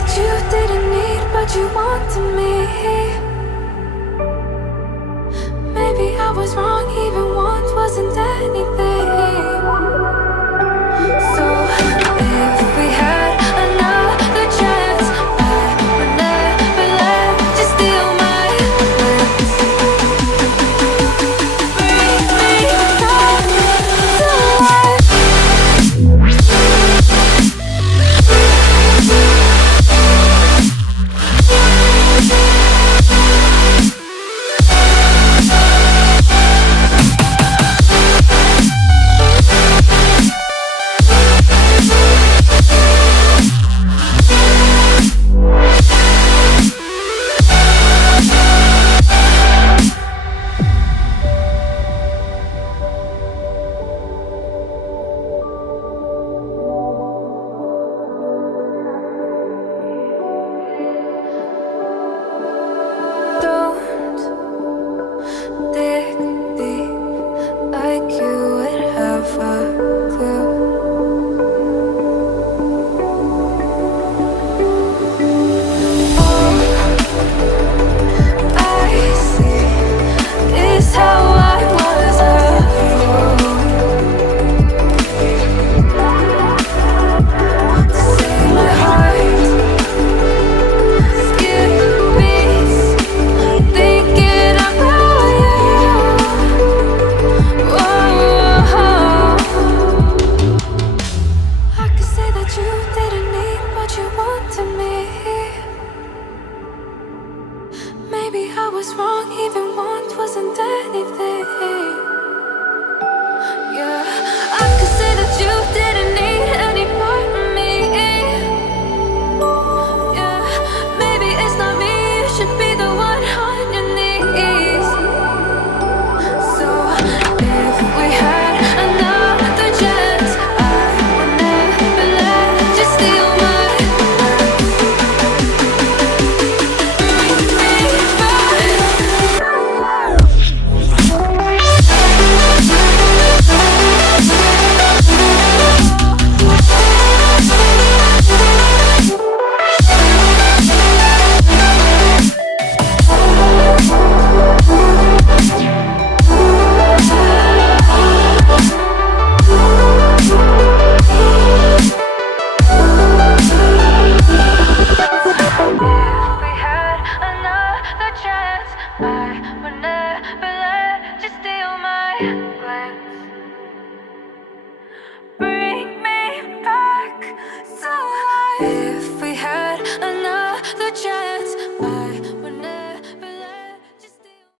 that you didn't need, but you wanted me. Maybe I was wrong, even want wasn't anything. So if we had another chance, I would never let you steal my lips. Bring me back to life. Don't dig deep like you would have a clue. All I see is how I was a fool to save my heart. Skip beats, thinking about you. Whoa. I could say that you didn't need, but you wanted me. Maybe I was wrong, even want wasn't anything. Yeah, I could say that you didn't need any part of me. Yeah, maybe it's not me, you should be the one on your knees. So if we had another chance, I would never let you steal my life. Bring me back. If we had another chance, I would never let you steal my